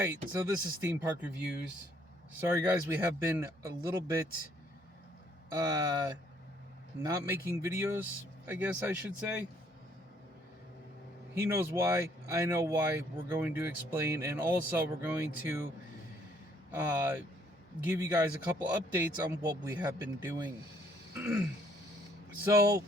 Alright, so this is Theme Park Reviews. Sorry guys, we have been a little bit not making videos, I guess I should say. He knows why, I know why. We're going to explain, and also we're going to give you guys a couple updates on what we have been doing. So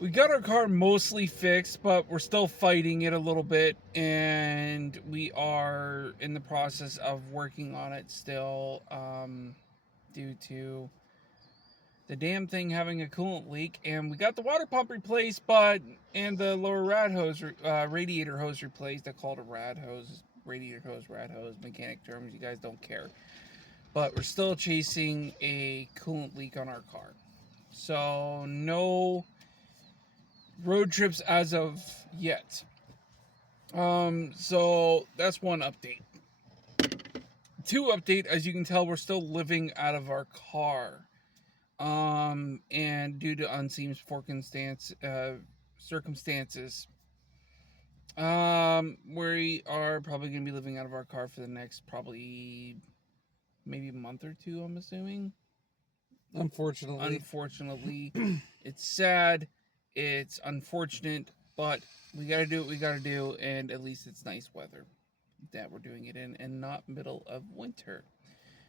we got our car mostly fixed, but we're still fighting it a little bit, and we are in the process of working on it still, due to the damn thing having a coolant leak. And we got the water pump replaced, and the lower radiator hose replaced. I call it a rad hose, radiator hose, rad hose, mechanic terms. You guys don't care, but we're still chasing a coolant leak on our car. So no road trips as of yet. So that's one update. Two update, as you can tell, we're still living out of our car. And due to unseen circumstances, we are probably gonna be living out of our car for the next probably maybe a month or two, I'm assuming. Unfortunately, it's sad. It's unfortunate, but we gotta do what we gotta do, and at least it's nice weather that we're doing it in, and not middle of winter.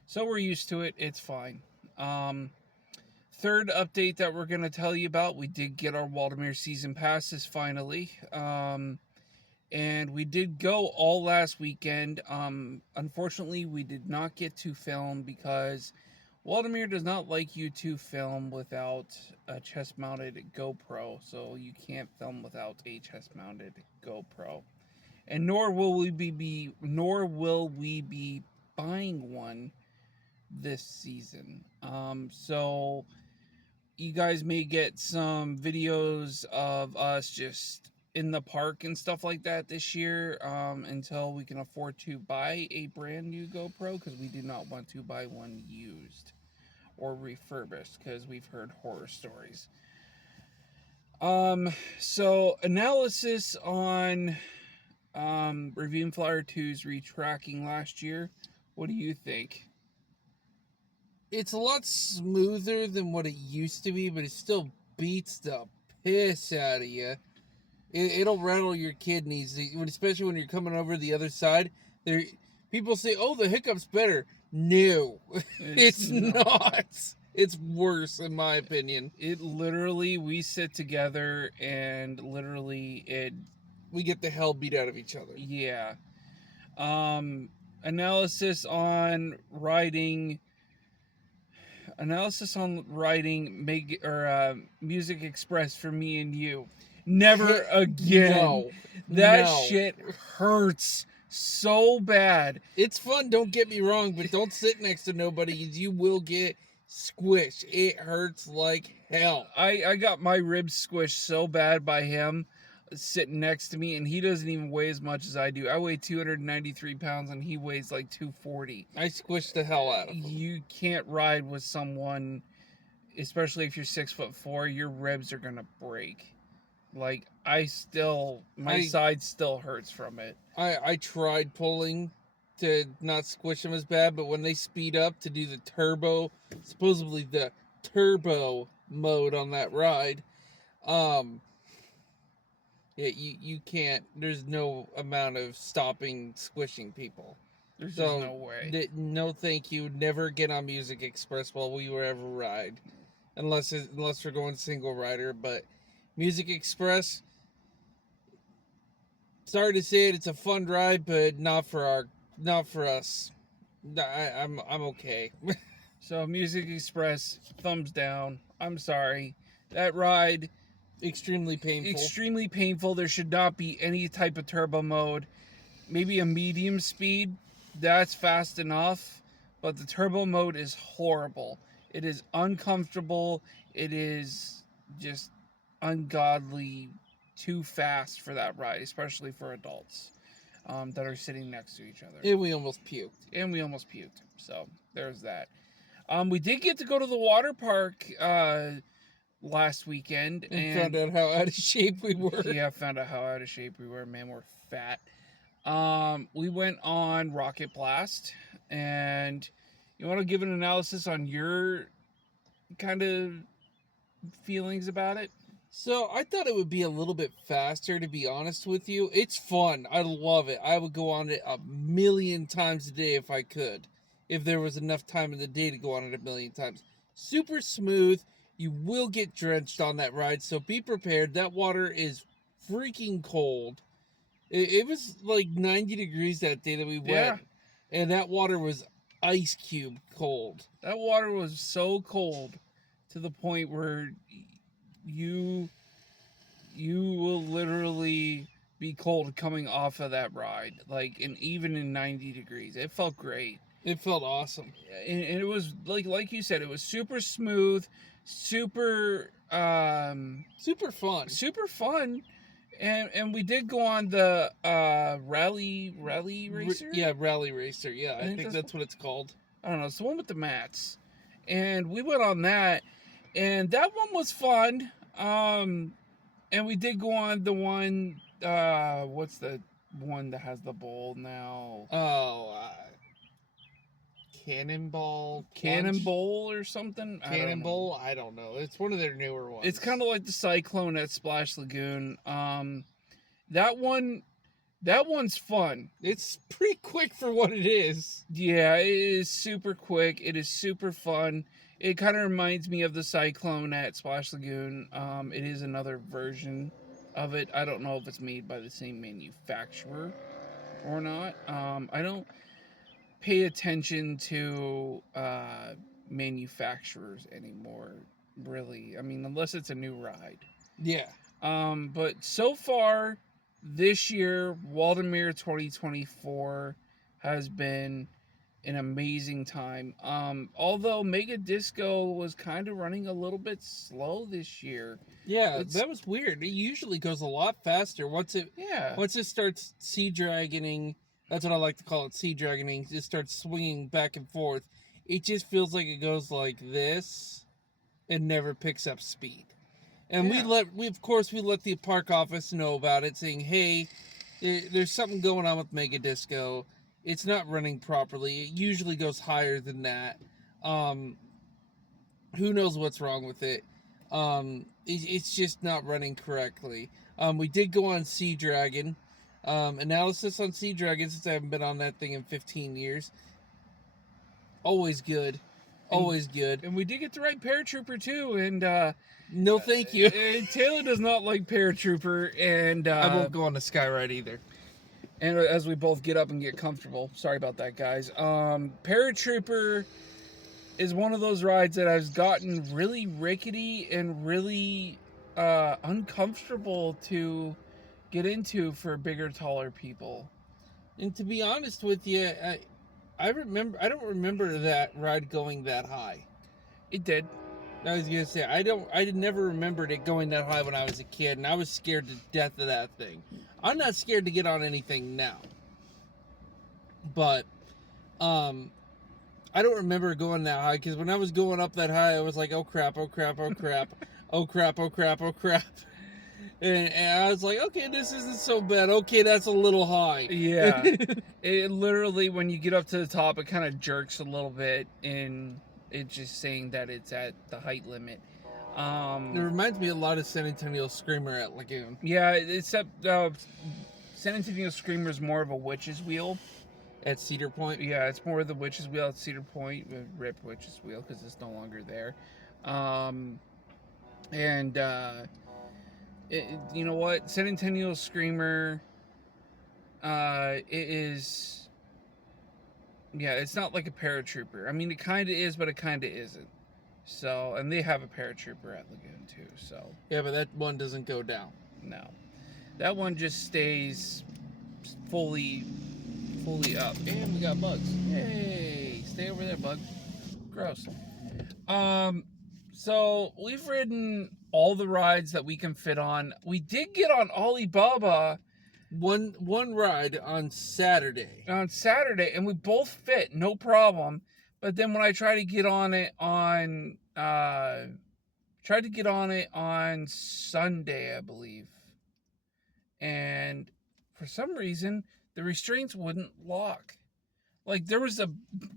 So we're used to it. It's fine. Third update that we're gonna tell you about: we did get our Waldameer season passes finally, and we did go all last weekend. Unfortunately, we did not get to film because Waldameer does not like you to film without a chest-mounted GoPro, so you can't film without a chest-mounted GoPro, and nor will we be buying one this season. So you guys may get some videos of us just in the park and stuff like that this year, until we can afford to buy a brand new GoPro, because we do not want to buy one used or refurbished, because we've heard horror stories. So analysis on Reviewing Flyer 2's retracking last year. What do you think? It's a lot smoother than what it used to be, but it still beats the piss out of you. It'll rattle your kidneys, especially when you're coming over the other side. People say, "Oh, the hiccup's better." No, it's not. It's worse, in my opinion. It literally, we sit together and literally we get the hell beat out of each other. Yeah. Analysis on writing Music Express for me and you. Never again. No. That shit hurts so bad. It's fun, don't get me wrong, but don't sit next to nobody, you will get squished. It hurts like hell. I got my ribs squished so bad by him sitting next to me, and he doesn't even weigh as much as I do. I weigh 293 pounds and he weighs like 240. I squished the hell out of him. You can't ride with someone, especially if you're 6'4", your ribs are gonna break. Like, my side still hurts from it. I tried pulling to not squish them as bad, but when they speed up to do the supposedly the turbo mode on that ride, yeah, you can't. There's no amount of stopping squishing people. There's just no way. No, thank you. Never get on Music Express while we ever ride, unless we're going single rider. But Music Express, sorry to say it, it's a fun ride, but not for us. I'm okay. So Music Express, thumbs down. I'm sorry. That ride, extremely painful. There should not be any type of turbo mode. Maybe a medium speed, that's fast enough, but the turbo mode is horrible. It is uncomfortable. It is just ungodly too fast for that ride, especially for adults that are sitting next to each other. And we almost puked. So there's that. We did get to go to the water park last weekend and found out how out of shape we were. Yeah, found out how out of shape we were. Man, we're fat. We went on Rocket Blast, and you want to give an analysis on your kind of feelings about it? So I thought it would be a little bit faster, to be honest with you. It's fun. I love it. I would go on it a million times a day if I could. If there was enough time in the day to go on it a million times. Super smooth. You will get drenched on that ride, so be prepared. That water is freaking cold. It was like 90 degrees that day that we Yeah. went, and that water was ice cube cold. That water was so cold to the point where you you will literally be cold coming off of that ride, like, and even in 90 degrees it felt great. It felt awesome. And it was like you said, it was super smooth, super Super fun. super fun. And we did go on the rally racer. Yeah, rally racer. Yeah, I think think that's that's what it's called. I don't know, it's the one with the mats. And we went on that, and that one was fun. And we did go on the one, what's the one that has the bowl now? Oh, Cannonball. Cannonball or something? Cannonball? I don't know. It's one of their newer ones. It's kind of like the Cyclone at Splash Lagoon. That one's fun. It's pretty quick for what it is. Yeah, it is super quick. It is super fun. It kind of reminds me of the Cyclone at Splash Lagoon. It is another version of it. I don't know if it's made by the same manufacturer or not. I don't pay attention to manufacturers anymore, really. I mean, unless it's a new ride. Yeah. But so far this year, Waldameer 2024 has been an amazing time. Although Mega Disco was kind of running a little bit slow this year. Yeah, that was weird. It usually goes a lot faster once it starts sea dragoning. That's what I like to call it, sea dragoning. It starts swinging back and forth. It just feels like it goes like this and never picks up speed. And we let the park office know about it, saying, "Hey, there's something going on with Mega Disco. It's not running properly. It usually goes higher than that. Who knows what's wrong with it? It's just not running correctly." We did go on Sea Dragon. Analysis on Sea Dragon, since I haven't been on that thing in 15 years. Always good. Always good. And we did get to ride Paratrooper too, and no thank you. Taylor does not like Paratrooper, and I won't go on the Skyride either. And as we both get up and get comfortable, sorry about that, guys. Paratrooper is one of those rides that has gotten really rickety and really uncomfortable to get into for bigger, taller people. And to be honest with you, I don't remember that ride going that high. It did. I was gonna say I never remembered it going that high when I was a kid, and I was scared to death of that thing. I'm not scared to get on anything now, but I don't remember going that high, because when I was going up that high, I was like, oh crap, oh crap, oh crap, oh crap, oh crap, oh crap. And I was like, okay, this isn't so bad. Okay, that's a little high. Yeah. It literally, when you get up to the top, it kind of jerks a little bit, and it's just saying that it's at the height limit. It reminds me a lot of San Antonio Screamer at Lagoon. Yeah, except San Antonio Screamer is more of a witch's wheel. At Cedar Point? Yeah, it's more of the witch's wheel at Cedar Point. Rip witch's wheel, because it's no longer there. You know what? San Antonio Screamer, it is, yeah, it's not like a paratrooper. I mean, it kind of is, but it kind of isn't. So, and they have a paratrooper at Lagoon too, so. Yeah, but that one doesn't go down. No. That one just stays fully up. And we got bugs. Yay! Stay over there, bug. Gross. So we've ridden all the rides that we can fit on. We did get on Alibaba one ride on Saturday. And we both fit, no problem. But then when I tried to get on it on Sunday, I believe. And for some reason, the restraints wouldn't lock. Like, there was a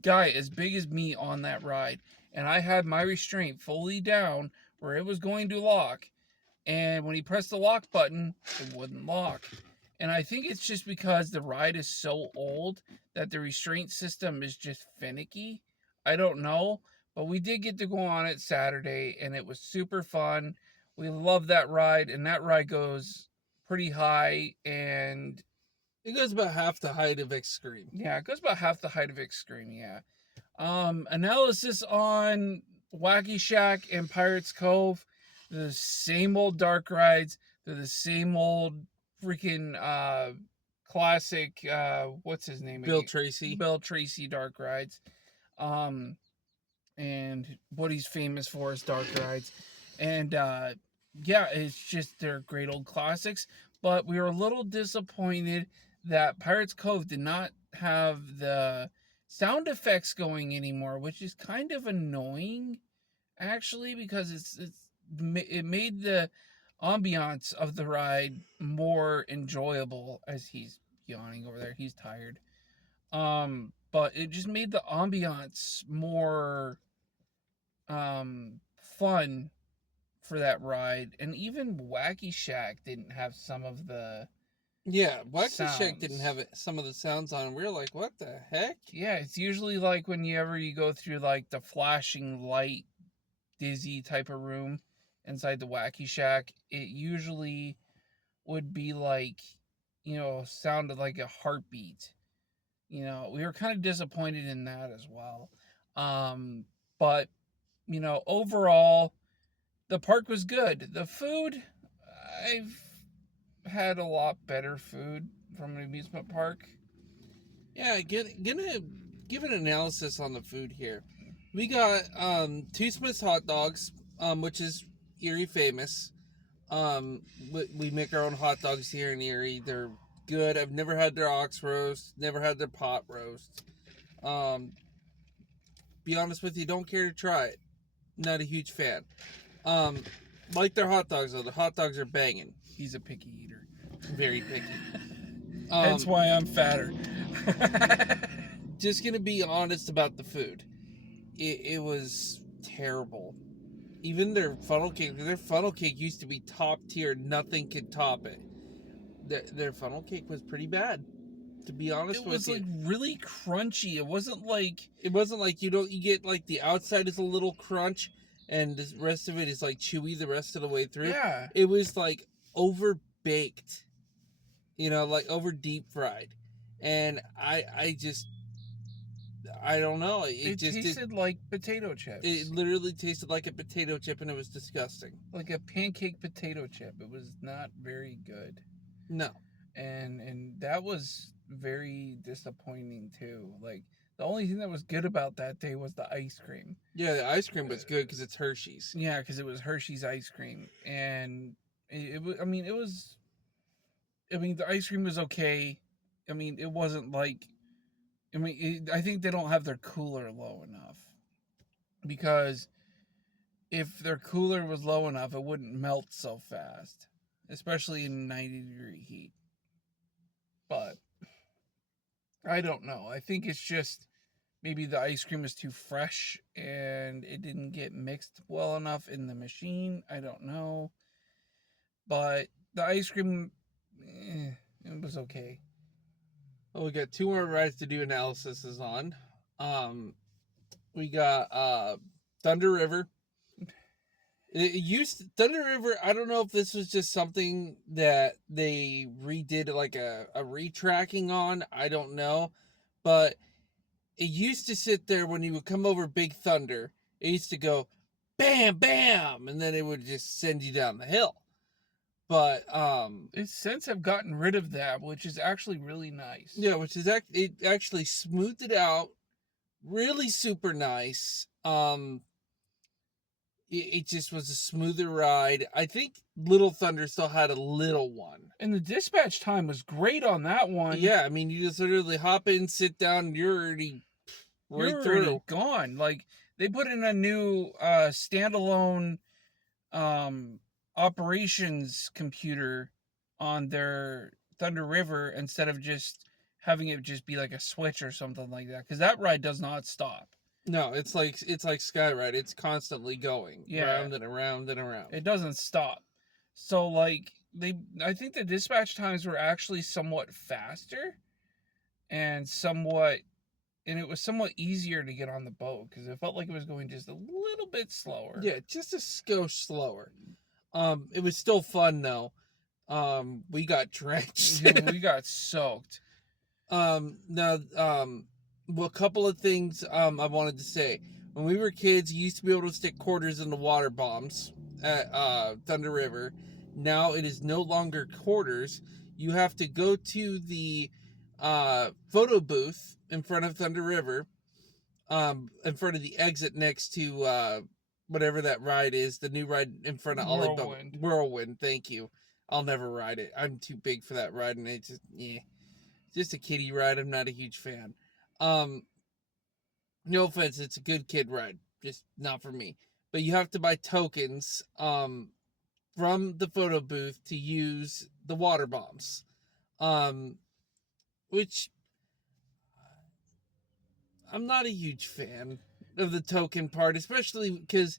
guy as big as me on that ride, and I had my restraint fully down where it was going to lock. And when he pressed the lock button, it wouldn't lock. And I think it's just because the ride is so old that the restraint system is just finicky. I don't know. But we did get to go on it Saturday, and it was super fun. We love that ride, and that ride goes pretty high. And It goes about half the height of Extreme. yeah, it goes about half the height of Extreme, yeah. Analysis on Wacky Shack and Pirates Cove. The same old dark rides. They're the same old freaking classic what's his name Bill again? Tracy. Bill Tracy dark rides. And what he's famous for is dark rides. And yeah, it's just they're great old classics. But we were a little disappointed that Pirates Cove did not have the sound effects going anymore, which is kind of annoying, actually, because it made the ambiance of the ride more enjoyable. As he's yawning over there, he's tired. But it just made the ambiance more fun for that ride. And even Wacky Shack didn't have some of the Yeah, Wacky Shack didn't sounds. have some of the sounds on. We were like, what the heck? Yeah, it's usually like whenever you go through like the flashing light dizzy type of room inside the Wacky Shack, it usually would be like, sounded like a heartbeat. We were kind of disappointed in that as well. But overall, the park was good. The food, I've had a lot better food from an amusement park. Yeah, gonna give an analysis on the food here. We got two Smith's hot dogs, which is Erie famous. We make our own hot dogs here in Erie. They're good. I've never had their ox roast, never had their pot roast. Be honest with you, don't care to try it. Not a huge fan. Like their hot dogs though. The hot dogs are banging. He's a picky eater. Very picky. That's why I'm fatter. Just gonna be honest about the food. It was terrible. Even their funnel cake used to be top tier. Nothing could top it. Their funnel cake was pretty bad, to be honest It with was you. like really crunchy. It wasn't like You get like the outside is a little crunch and the rest of it is like chewy the rest of the way through. yeah. It was like over baked, like over deep fried, and I don't know. It tasted like potato chips. It literally tasted like a potato chip, and it was disgusting. Like a pancake potato chip. It was not very good. No. And that was very disappointing too. Like, the only thing that was good about that day was the ice cream. Yeah, the ice cream was good because it's Hershey's. Yeah, because it was Hershey's ice cream, and it was. The ice cream was okay. It wasn't like. I think they don't have their cooler low enough, because if their cooler was low enough, it wouldn't melt so fast, especially in 90-degree heat. But I don't know. I think it's just maybe the ice cream is too fresh and it didn't get mixed well enough in the machine. I don't know. But the ice cream, it was okay. Well, we got two more rides to do analysis on. We got Thunder River. Thunder River. I don't know if this was just something that they redid, like a retracking on. I don't know, but it used to sit there when you would come over Big Thunder. It used to go, bam, bam, and then it would just send you down the hill. But it's since have gotten rid of that, which is actually really nice. Yeah, it actually smoothed it out, really super nice. It just was a smoother ride. I think Little Thunder still had a little one. And the dispatch time was great on that one. Yeah, you just literally hop in, sit down, and you're already through. Gone. Like, they put in a new standalone operations computer on their Thunder River instead of just having it just be like a switch or something like that, because that ride does not stop. No, it's like Skyride. It's constantly going Yeah, round and around and around. it doesn't stop. So like I think the dispatch times were actually somewhat faster and it was somewhat easier to get on the boat because it felt like it was going just a little bit slower. Yeah, just a skosh slower. It was still fun though. We got drenched. We got soaked. Now, well, a couple of things I wanted to say. When we were kids, you used to be able to stick quarters into water bombs at Thunder River. Now it is no longer quarters. You have to go to the photo booth in front of Thunder River, in front of the exit next to whatever that ride is, the new ride in front of Whirlwind. Whirlwind. Thank you. I'll never ride it. I'm too big for that ride, and it's just a kiddie ride. I'm not a huge fan. No offense, it's a good kid ride, just not for me. But you have to buy tokens from the photo booth to use the water bombs, which I'm not a huge fan of the token part, especially because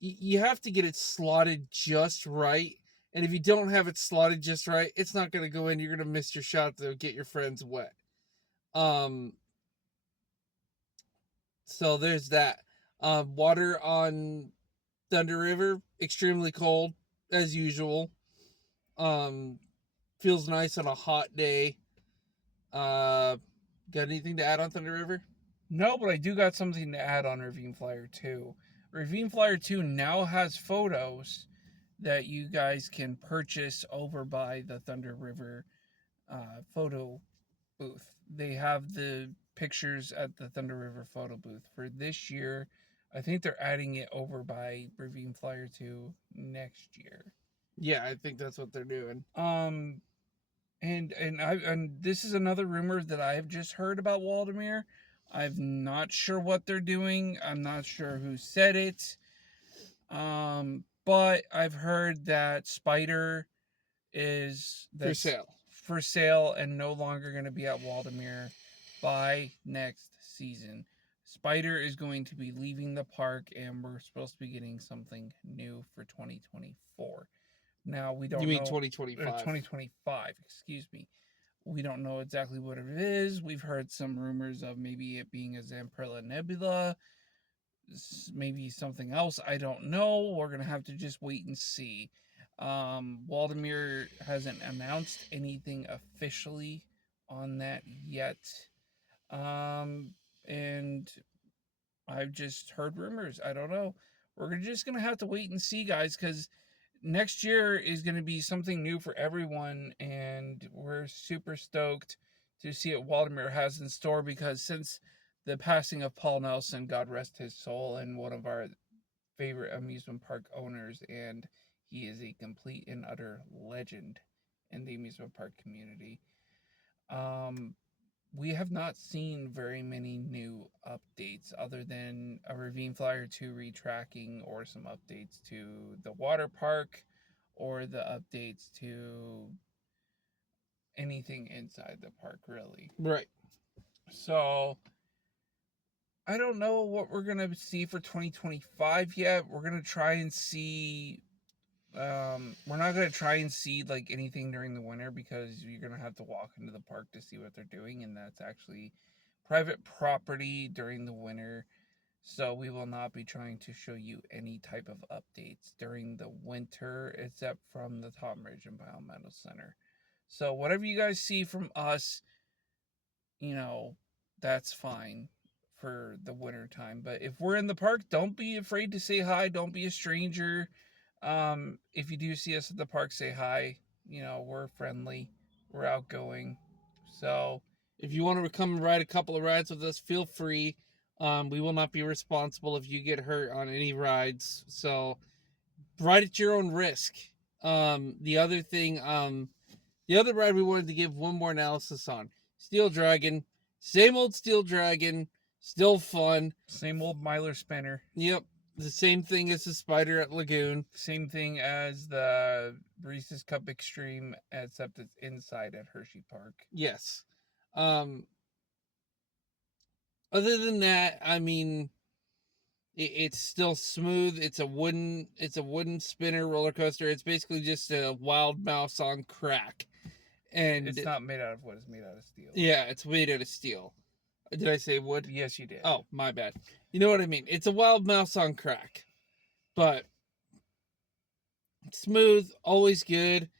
you have to get it slotted just right. And if you don't have it slotted just right, it's not going to go in. You're going to miss your shot to get your friends wet. So there's that. Water on Thunder River, extremely cold as usual. Feels nice on a hot day. Got anything to add on Thunder River? No, but I do got something to add on Ravine Flyer 2. Ravine Flyer 2 now has photos that you guys can purchase over by the Thunder River photo booth. They have the pictures at the Thunder River photo booth for this year. I think they're adding it over by Ravine Flyer 2 next year. Yeah, I think that's what they're doing. And this is another rumor that I've just heard about Waldameer. I'm not sure what they're doing. I'm not sure who said it. But I've heard that Spider is for sale and no longer going to be at Waldameer by next season. Spider is going to be leaving the park, and we're supposed to be getting something new for 2024. Now we don't. You mean know, 2025? 2025. Excuse me. We don't know exactly what it is. We've heard some rumors of maybe it being a Zamperla Nebula, maybe something else. I don't know. We're gonna have to just wait and see. Waldameer hasn't announced anything officially on that yet. And I've just heard rumors. I don't know. We're just gonna have to wait and see, guys, because next year is going to be something new for everyone, and we're super stoked to see what Waldameer has in store, because since the passing of Paul Nelson, God rest his soul, and one of our favorite amusement park owners, and he is a complete and utter legend in the amusement park community. We have not seen very many new updates other than a Ravine Flyer 2 retracking or some updates to the water park or the updates to anything inside the park, really. Right. So I don't know what we're going to see for 2025 yet. We're going to try and see we're not going to try and see like anything during the winter, because you're going to have to walk into the park to see what they're doing, and that's actually private property during the winter. So we will not be trying to show you any type of updates during the winter except from the Tom Ridge Environmental Center. So whatever you guys see from us, that's fine for the winter time. But if we're in the park, don't be afraid to say hi. Don't be a stranger. If you do see us at the park, say hi. We're friendly, we're outgoing. So if you want to come and ride a couple of rides with us, feel free. We will not be responsible if you get hurt on any rides. So ride at your own risk. The other thing, the other ride we wanted to give one more analysis on, Steel Dragon. Same old Steel Dragon, still fun. Same old Myler spinner. Yep. The same thing as the Spider at Lagoon. Same thing as the Reese's Cup Extreme, except it's inside at Hershey Park. Yes. Other than that, I mean, it's still smooth. It's a wooden spinner roller coaster. It's basically just a wild mouse on crack. It's And not made out of wood, it's made out of steel. yeah, it's made out of steel. Did I say wood? Yes, you did. Oh, my bad. You know what I mean. It's a wild mouse on crack. But smooth, always good.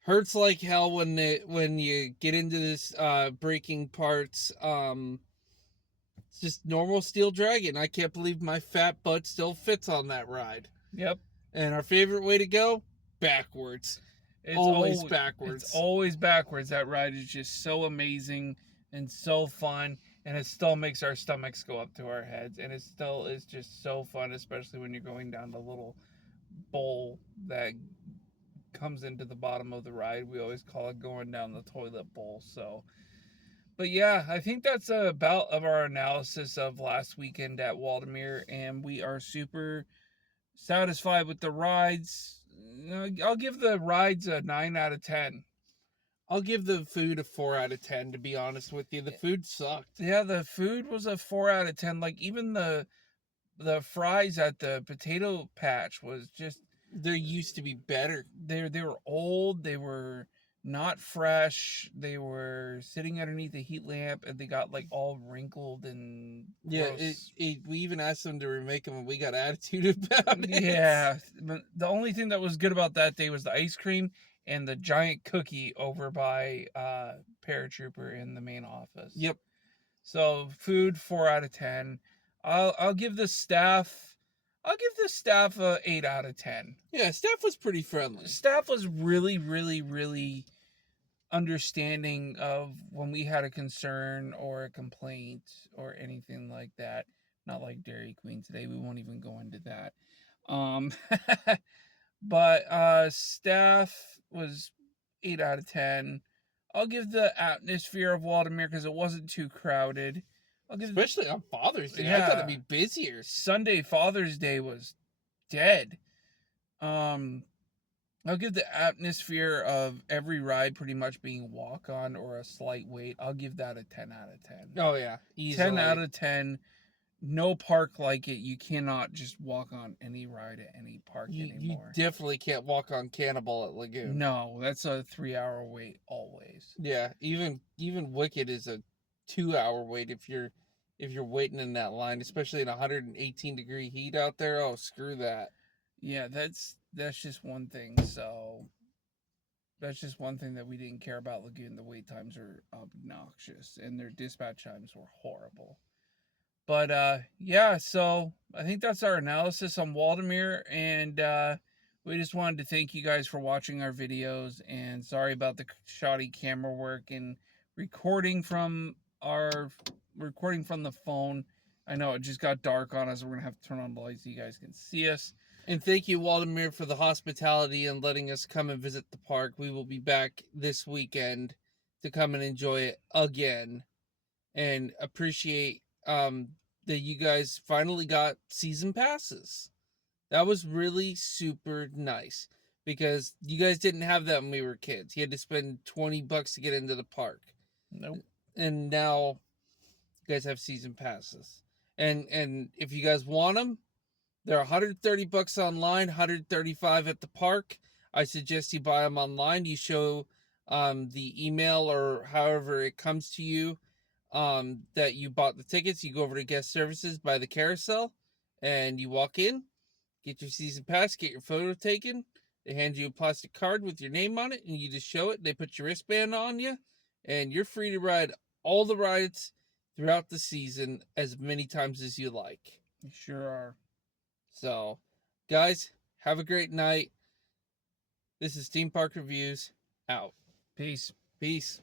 Hurts like hell when you get into this breaking parts. It's just normal steel dragon. I can't believe my fat butt still fits on that ride. Yep. And our favorite way to go? Backwards. Always backwards. It's always backwards. That ride is just so amazing and so fun, and it still makes our stomachs go up to our heads, and it still is just so fun, especially when you're going down the little bowl that comes into the bottom of the ride. We always call it going down the toilet bowl. So, but yeah, I think that's about of our analysis of last weekend at Waldameer, and we are super satisfied with the rides. I'll give the rides a 9 out of 10. I'll give the food a 4 out of 10, to be honest with you. The food sucked. Yeah, the food was a 4 out of 10. Like, even the fries at the potato patch was just, There used to be better. they were old, they were not fresh, they were sitting underneath a heat lamp, and they got like all wrinkled and Yeah, gross. we even asked them to remake them, and we got attitude about it. Yeah, but the only thing that was good about that day was the ice cream and the giant cookie over by Paratrooper in the main office. Yep. So food 4 out of 10. I'll give the staff a 8 out of 10. Yeah, staff was pretty friendly. Staff was really, really, really understanding of when we had a concern or a complaint or anything like that. Not like Dairy Queen today. We won't even go into that. Um but staff was 8 out of 10. I'll give the atmosphere of Waldameer because it wasn't too crowded. I'll give Especially on Father's Day. I thought it'd be busier. Sunday Father's Day was dead. I'll give the atmosphere of every ride pretty much being walk on or a slight wait. I'll give that a 10 out of 10. Oh yeah, easily. 10 out of 10. No park like it. You cannot just walk on any ride at any park anymore. You definitely can't walk on Cannibal at Lagoon. No, that's a 3-hour wait always. Yeah, even Wicked is a 2-hour wait if you're waiting in that line, especially in 118-degree heat out there. Oh, screw that. Yeah, that's just one thing. So that's just one thing that we didn't care about Lagoon. The wait times are obnoxious, and their dispatch times were horrible. But yeah, so I think that's our analysis on Waldameer, and we just wanted to thank you guys for watching our videos, and sorry about the shoddy camera work and recording from the phone. I know it just got dark on us. We're gonna have to turn on the lights so you guys can see us. And thank you, Waldameer, for the hospitality and letting us come and visit the park. We will be back this weekend to come and enjoy it again, and appreciate that you guys finally got season passes. That was really super nice because you guys didn't have that when we were kids. You had to spend $20 to get into the park. Nope. And now you guys have season passes. And if you guys want them, they're $130 online, $135 at the park. I suggest you buy them online. You show the email or however it comes to you that you bought the tickets. You go over to guest services, buy the carousel, and you walk in, get your season pass, get your photo taken. They hand you a plastic card with your name on it, and you just show it. They put your wristband on you, and you're free to ride all the rides throughout the season as many times as you like. You sure are. So, guys, have a great night. This is Theme Park Reviews, out. Peace. Peace.